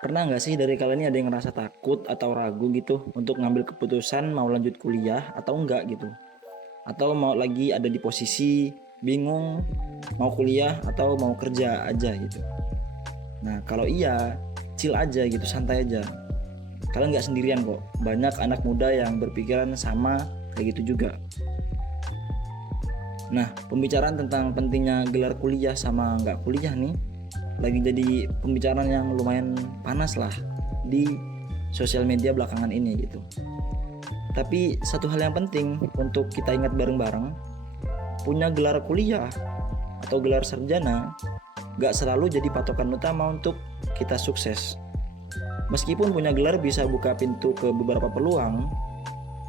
Pernah nggak sih dari kalian ini ada yang ngerasa takut atau ragu gitu untuk ngambil keputusan mau lanjut kuliah atau enggak gitu? Atau mau lagi ada di posisi bingung mau kuliah atau mau kerja aja gitu? Nah kalau iya, chill aja gitu, santai aja. Kalian nggak sendirian kok, banyak anak muda yang berpikiran sama kayak gitu juga. Nah, pembicaraan tentang pentingnya gelar kuliah sama nggak kuliah nih lagi jadi pembicaraan yang lumayan panas lah di sosial media belakangan ini gitu. Tapi satu hal yang penting untuk kita ingat bareng-bareng, punya gelar kuliah atau gelar sarjana gak selalu jadi patokan utama untuk kita sukses. Meskipun punya gelar bisa buka pintu ke beberapa peluang,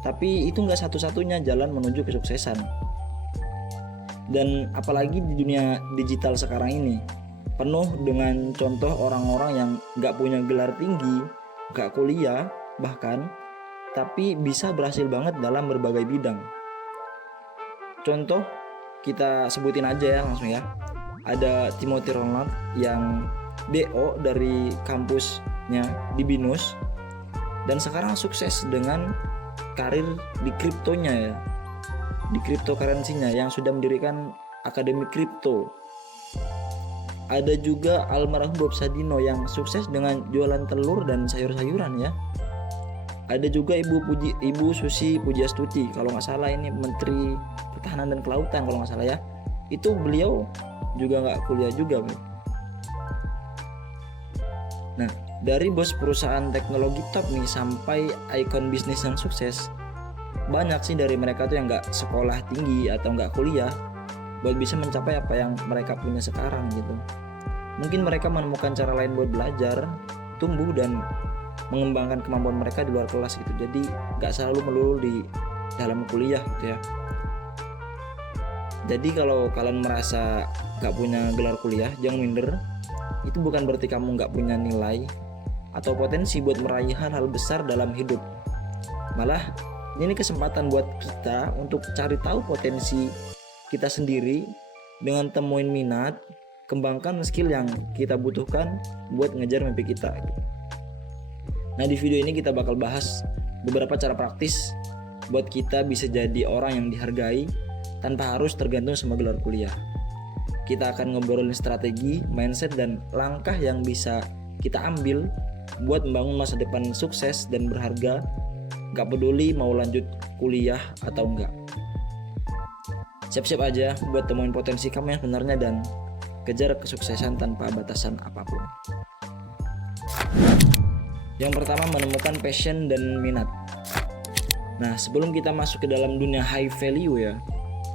tapi itu gak satu-satunya jalan menuju kesuksesan. Dan apalagi di dunia digital sekarang ini, penuh dengan contoh orang-orang yang gak punya gelar tinggi, gak kuliah bahkan, tapi bisa berhasil banget dalam berbagai bidang. Contoh kita sebutin aja ya langsung ya. Ada Timothy Ronald yang DO dari kampusnya di BINUS dan sekarang sukses dengan karir di kriptonya ya, di cryptocurrency-nya yang sudah mendirikan Akademi Kripto. Ada juga almarhum Bob Sadino yang sukses dengan jualan telur dan sayur-sayuran ya. Ada juga Ibu Susi Pujiastuti, kalau nggak salah ini Menteri Pertahanan dan Kelautan kalau nggak salah ya. Itu beliau juga nggak kuliah juga. Nah, dari bos perusahaan teknologi top nih sampai ikon bisnis yang sukses, banyak sih dari mereka tuh yang nggak sekolah tinggi atau nggak kuliah buat bisa mencapai apa yang mereka punya sekarang gitu. Mungkin mereka menemukan cara lain buat belajar, tumbuh dan mengembangkan kemampuan mereka di luar kelas gitu. Jadi nggak selalu melulu di dalam kuliah gitu ya. Jadi kalau kalian merasa nggak punya gelar kuliah, jangan minder. Itu bukan berarti kamu nggak punya nilai atau potensi buat meraih hal-hal besar dalam hidup. Malah ini kesempatan buat kita untuk cari tahu potensi kita sendiri dengan temuin minat, kembangkan skill yang kita butuhkan buat ngejar mimpi kita. Nah, di video ini kita bakal bahas beberapa cara praktis buat kita bisa jadi orang yang dihargai tanpa harus tergantung sama gelar kuliah. Kita akan ngobrolin strategi, mindset, dan langkah yang bisa kita ambil buat membangun masa depan sukses dan berharga, gak peduli mau lanjut kuliah atau enggak. Siap-siap aja buat temuin potensi kamu yang sebenarnya dan kejar kesuksesan tanpa batasan apapun. Yang pertama, menemukan passion dan minat. Nah, sebelum kita masuk ke dalam dunia high value ya,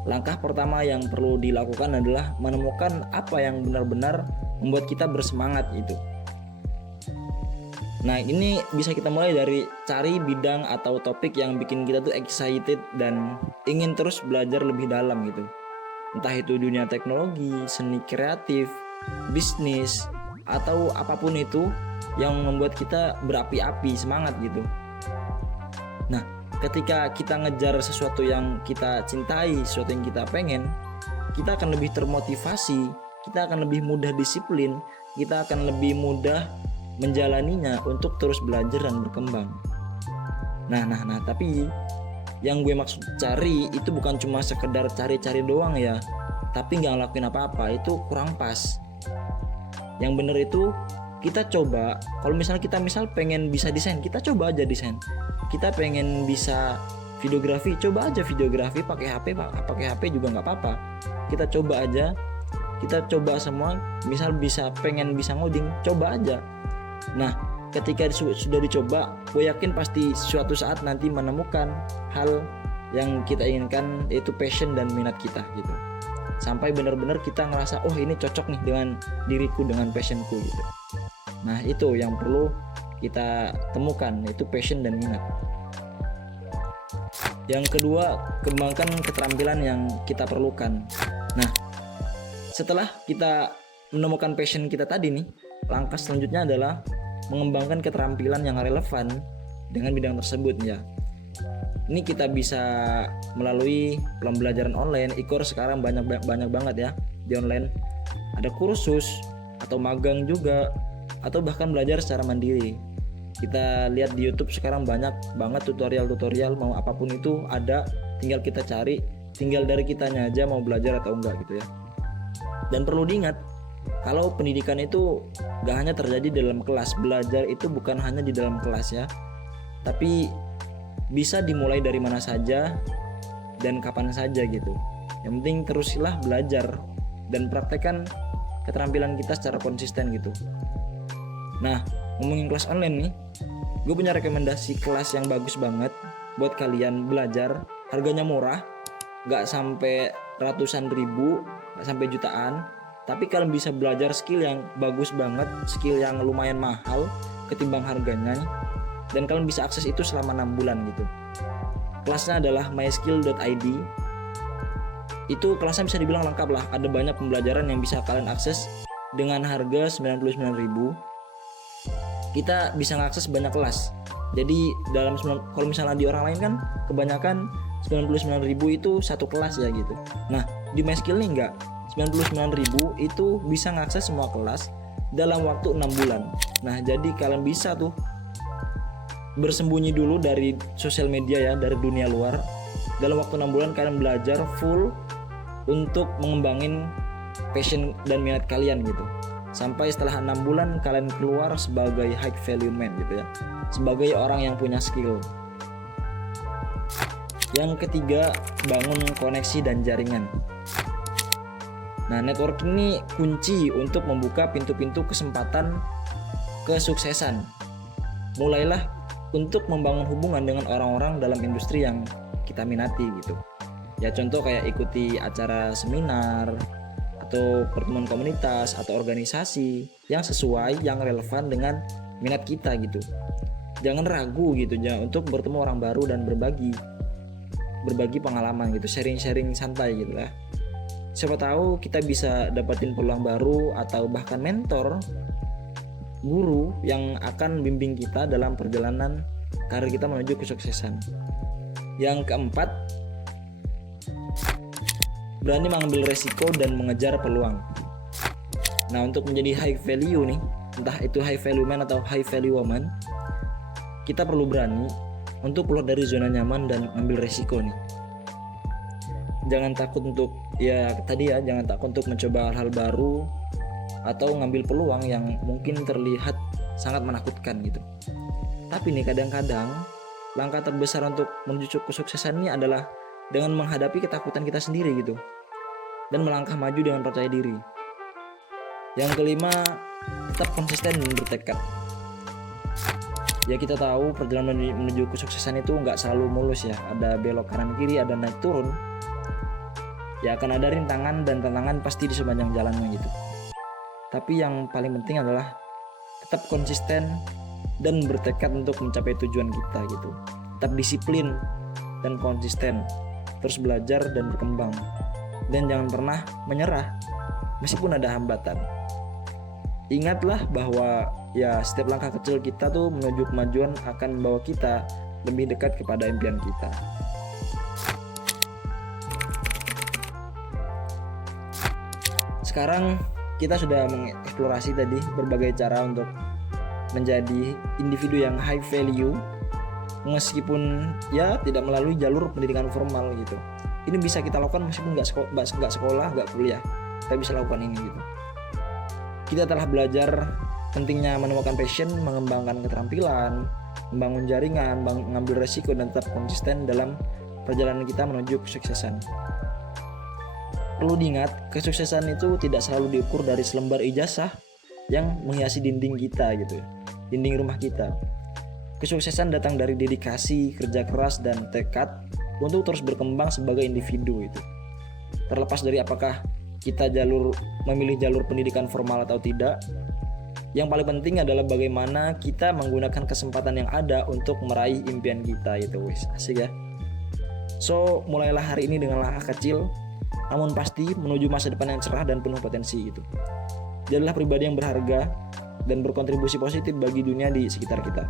langkah pertama yang perlu dilakukan adalah menemukan apa yang benar-benar membuat kita bersemangat itu. Nah, ini bisa kita mulai dari cari bidang atau topik yang bikin kita tuh excited dan ingin terus belajar lebih dalam gitu. Entah itu dunia teknologi, seni kreatif, bisnis, atau apapun itu yang membuat kita berapi-api, semangat gitu. Nah, ketika kita ngejar sesuatu yang kita cintai, sesuatu yang kita pengen, kita akan lebih termotivasi, kita akan lebih mudah disiplin, kita akan lebih mudah menjalaninya untuk terus belajar dan berkembang. Nah, tapi yang gue maksud cari itu bukan cuma sekedar cari-cari doang ya, tapi nggak ngelakuin apa-apa, itu kurang pas. Yang bener itu kita coba, kalau misalnya kita pengen bisa desain, kita coba aja desain. Kita pengen bisa videografi, coba aja videografi pakai HP juga nggak apa-apa. Kita coba aja, kita coba semua. Misal pengen bisa ngoding, coba aja. Nah, ketika sudah dicoba, gue yakin pasti suatu saat nanti menemukan hal yang kita inginkan, yaitu passion dan minat kita gitu. Sampai benar-benar kita ngerasa, oh ini cocok nih dengan diriku, dengan passionku gitu. Nah, itu yang perlu kita temukan, yaitu passion dan minat. Yang kedua, kembangkan keterampilan yang kita perlukan. Nah, setelah kita menemukan passion kita tadi nih, langkah selanjutnya adalah mengembangkan keterampilan yang relevan dengan bidang tersebut ya. Ini kita bisa melalui pembelajaran online, e-course sekarang banyak banget ya di online. Ada kursus atau magang juga, atau bahkan belajar secara mandiri. Kita lihat di YouTube sekarang banyak banget tutorial-tutorial, mau apapun itu ada, tinggal kita cari, tinggal dari kitanya aja mau belajar atau enggak gitu ya. Dan perlu diingat, kalau pendidikan itu gak hanya terjadi dalam kelas, belajar itu bukan hanya di dalam kelas ya, tapi bisa dimulai dari mana saja dan kapan saja gitu. Yang penting teruslah belajar dan praktekkan keterampilan kita secara konsisten gitu. Nah, ngomongin kelas online nih, gue punya rekomendasi kelas yang bagus banget buat kalian belajar. Harganya murah, gak sampai ratusan ribu, gak sampai jutaan, tapi kalian bisa belajar skill yang bagus banget, skill yang lumayan mahal ketimbang harganya, dan kalian bisa akses itu selama 6 bulan gitu. Kelasnya adalah myskill.id. Itu kelasnya bisa dibilang lengkap lah, ada banyak pembelajaran yang bisa kalian akses dengan harga 99.000. Kita bisa mengakses banyak kelas. Jadi kalau misalnya di orang lain kan kebanyakan 99.000 itu satu kelas ya gitu. Nah, di myskill nih enggak. 99.000 itu bisa mengakses semua kelas dalam waktu 6 bulan. Nah, jadi kalian bisa tuh bersembunyi dulu dari sosial media ya, dari dunia luar. Dalam waktu 6 bulan kalian belajar full untuk mengembangin passion dan minat kalian gitu. Sampai setelah 6 bulan kalian keluar sebagai high value man gitu ya, sebagai orang yang punya skill. Yang ketiga, bangun koneksi dan jaringan. Nah, networking ini kunci untuk membuka pintu-pintu kesempatan kesuksesan. Mulailah untuk membangun hubungan dengan orang-orang dalam industri yang kita minati gitu. Ya contoh kayak ikuti acara seminar atau pertemuan komunitas atau organisasi yang sesuai, yang relevan dengan minat kita gitu. Jangan ragu gitu ya untuk bertemu orang baru dan berbagi pengalaman gitu, sharing santai gitu lah. Siapa tahu kita bisa dapetin peluang baru atau bahkan mentor, guru yang akan bimbing kita dalam perjalanan karir kita menuju kesuksesan. Yang keempat, berani mengambil resiko dan mengejar peluang. Nah, untuk menjadi high value nih, entah itu high value man atau high value woman, kita perlu berani untuk keluar dari zona nyaman dan ambil resiko nih. Jangan takut untuk jangan takut untuk mencoba hal-hal baru atau ngambil peluang yang mungkin terlihat sangat menakutkan gitu. Tapi nih kadang-kadang langkah terbesar untuk menuju kesuksesan ini adalah dengan menghadapi ketakutan kita sendiri gitu, dan melangkah maju dengan percaya diri. Yang kelima, tetap konsisten dan bertekad. Ya kita tahu perjalanan menuju kesuksesan itu nggak selalu mulus ya, ada belok kanan kiri, ada naik turun. Ya akan ada rintangan dan tantangan pasti di sepanjang jalannya gitu. Tapi yang paling penting adalah tetap konsisten dan bertekad untuk mencapai tujuan kita gitu. Tetap disiplin dan konsisten, terus belajar dan berkembang, dan jangan pernah menyerah meskipun ada hambatan. Ingatlah bahwa ya setiap langkah kecil kita tuh menuju kemajuan akan membawa kita lebih dekat kepada impian kita. Sekarang kita sudah mengeksplorasi tadi berbagai cara untuk menjadi individu yang high value meskipun ya tidak melalui jalur pendidikan formal gitu. Ini bisa kita lakukan meskipun nggak sekolah, nggak kuliah, kita bisa lakukan ini gitu. Kita telah belajar pentingnya menemukan passion, mengembangkan keterampilan, membangun jaringan, mengambil resiko, dan tetap konsisten dalam perjalanan kita menuju kesuksesan. Perlu diingat, kesuksesan itu tidak selalu diukur dari selembar ijazah yang menghiasi dinding kita gitu, dinding rumah kita. Kesuksesan datang dari dedikasi, kerja keras, dan tekad untuk terus berkembang sebagai individu itu. Terlepas dari apakah kita memilih jalur pendidikan formal atau tidak, yang paling penting adalah bagaimana kita menggunakan kesempatan yang ada untuk meraih impian kita itu. Wis, asik ya. So, mulailah hari ini dengan langkah kecil, namun pasti menuju masa depan yang cerah dan penuh potensi gitu. Jadilah pribadi yang berharga dan berkontribusi positif bagi dunia di sekitar kita.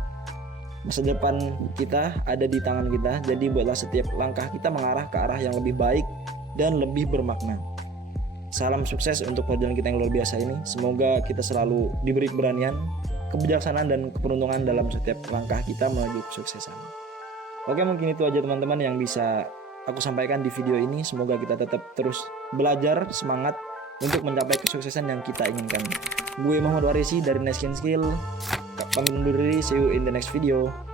Masa depan kita ada di tangan kita, jadi buatlah setiap langkah kita mengarah ke arah yang lebih baik dan lebih bermakna. Salam sukses untuk perjalanan kita yang luar biasa ini. Semoga kita selalu diberi keberanian, kebijaksanaan, dan keberuntungan dalam setiap langkah kita menuju kesuksesan. Oke, mungkin itu aja teman-teman yang bisa aku sampaikan di video ini. Semoga kita tetap terus belajar, semangat untuk mencapai kesuksesan yang kita inginkan. Gue Muhammad Warisi dari Neskin Skill. Pamit undur diri, see you in the next video.